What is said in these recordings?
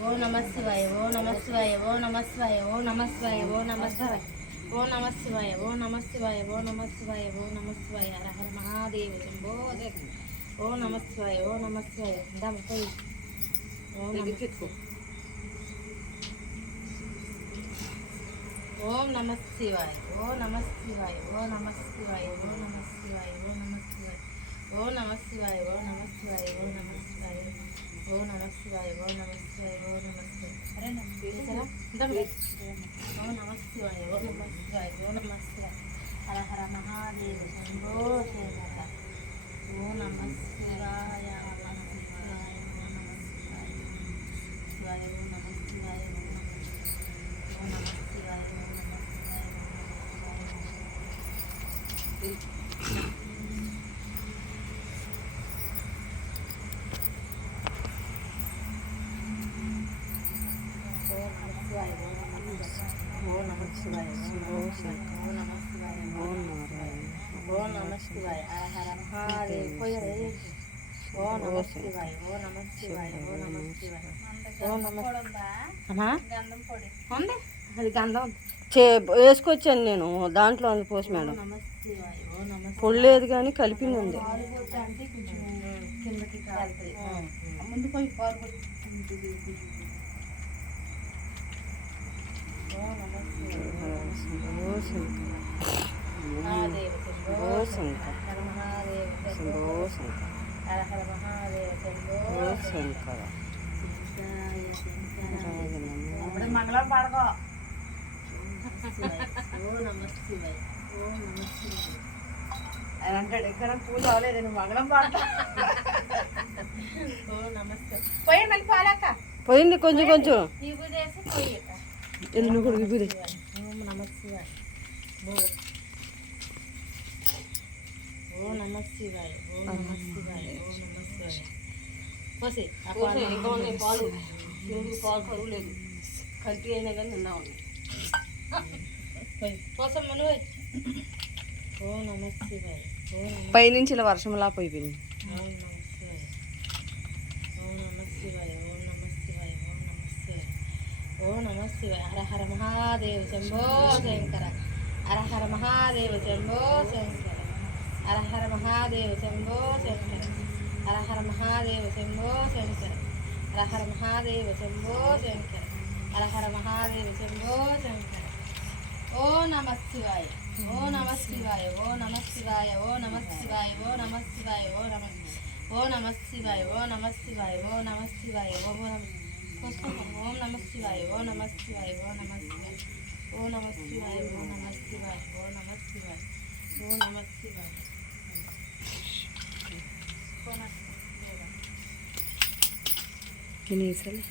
ఓ నమ శివాయ ఓ నమ శివాయ ఓ నమ శివాయ ఓ నమ శివాయ ఓ నమ శివాయ ఓ నమ శివాయ ఓ నమ శివాయ ఓ నమ శివాయ ఓ నమ శివాయ హర హర మహాదేవ శంభో ఓ నమ శివాయ ఓ నమ శివాయ పోయి ఓం నమ శివాయ ఓ నమ శివాయ ఓ నమ శివాయ ఓ నమ శివాయ ఓ నమ శివాయ ఓ నమ శివాయ ఓ నమ శివాయ ఓ నమ శివాయ ఓ నమ శివాయ ఓ నమ శివాయ ఓ నమ శివాయ ఓ నమ శివాయ ఓ నమ శివాయ ఓ నమ శివాయ హర హర మహాదేవ శంభో శంకర ఓ నమ శివాయ ఓ నమ శివాయ ఓ నమ శివాయ ఓ నమ శివాయ ఓ నమ శివాయ ఓ నమ శివాయ ఓ నమ శివాయ ఓ నమ శివాయ హర మహాదేవ ఓ నమ శివాయ ఓ నమ శివాయ ఓ నమ శివాయ ఓ నమ ఉంది అది గంధం వేసుకొచ్చాను నేను దాంట్లో ఉంది పోసి మేడం పొడలేదు కానీ కలిపింది ఉంది కిందకి ముందు పోయి మంగళం పాడుకో ఓ నమ శివాయ ఓ నమ శివాయ అని అంటాడు ఎక్కడ పూజ అవ్వలేదు నేను మంగళం పాడతా ఓ నమస్తే పోయి మళ్ళీ పాలాక పోయింది కొంచెం కొంచెం విభూది వేసి పోయి నువ్వు కూడా విభూది ఓం నమ శివాయ ఓ నమ శివాయ ఓ నమ శివాయ ఓ నమ శివాయ పోసి పాలు పాలు కరువు లేదు కలిపి అయినా కానీ నిండా ఉంది కోసం మనం ఓ నమ శివాయ పైనుంచి ఇలా వర్షంలా పోయిపోయింది ఓం నమ శివాయ ఓం నమ శివాయ ఓం నమ శివాయ ఓం నమ శివాయ ఓ నమ శివాయ హర హర మహాదేవ శంభో శంకర హర హర మహాదేవ శంభో శంకర హర హర మహాదేవ శంభో శంకర హర హర మహాదేవ శంభో శంకర హర హర మహాదేవ శంభో శంకర హర హర మహాదేవ శంభో శంకర ఓ నమ శివాయ ఓ నమ శివాయ ఓ నమ శివాయ ఓ నమ శివాయ ఓ నమ శివాయ ఓ నమ శివాయ ఓ నమ శివాయ ఓ నమ శివాయ ఓ ఓం నమ శివాయ ఓ నమ శివాయ ఓ నమ శివాయ ఓ నమ శివాయ ఓ నమ శివాయ ఓ నమ శివాయ ఓ నమ శివాయ తినేసాలి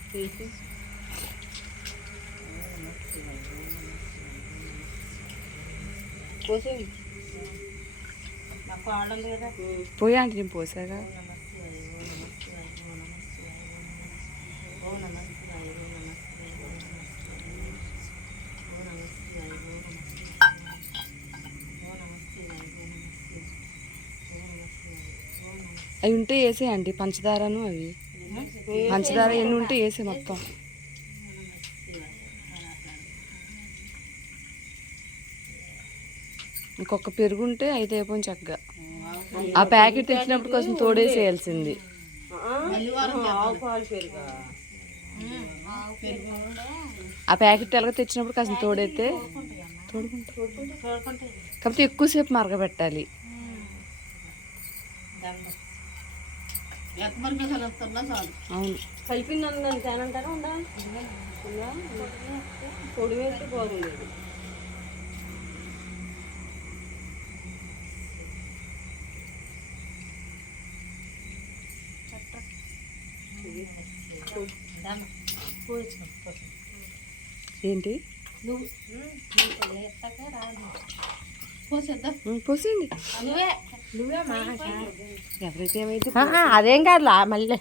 పోసేవి నాకు ఆడలేదు కదా పోయా అంటే నేను పోసాగా ఓ నమ శివాయ ఓ నమ శివాయ ఓ నమ శివాయ ఓ నమ శివాయ అవి ఉంటే వేసే అండి పంచదారను అవి పంచదార ఎన్ని ఉంటే వేసే మొత్తం ఇంకొక పెరుగు ఉంటే అయితే అయిపోయి చక్కగా ఆ ప్యాకెట్ తెచ్చినప్పుడు కొంచెం తోడేసేయాల్సింది ఆ ప్యాకెట్ ఎలాగో తెచ్చినప్పుడు కాస్త తోడైతే కాకపోతే ఎక్కువసేపు మరగబెట్టాలి అవును కలిపిందని నన్ను తేనంటారా ఉందా పొడి వేస్తే బాగుండేది ఏంటి నువ్వు పోసేయండి నువ్వే ఎవరైతే ఏమైతే అదేం కాదులా మళ్ళీ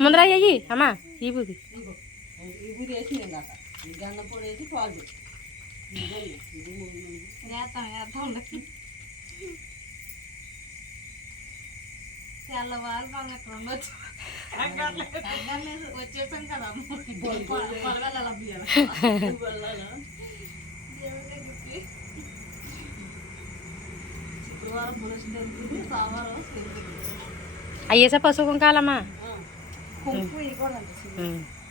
ముందర అయ్యి అమ్మా ఈ బూది వేసి గంధం పొడి వేసి పాలు అల్ల వాళ్ళు మనం ఎక్కడ ఉండొచ్చు వచ్చేసాం కదా శుక్రవారం పులసి దొరుకుతుంది, సోమవారం అయ్యేసా పసుపు కుంకాలమ్మా కుంకుమ ఇవ్వకూడదు.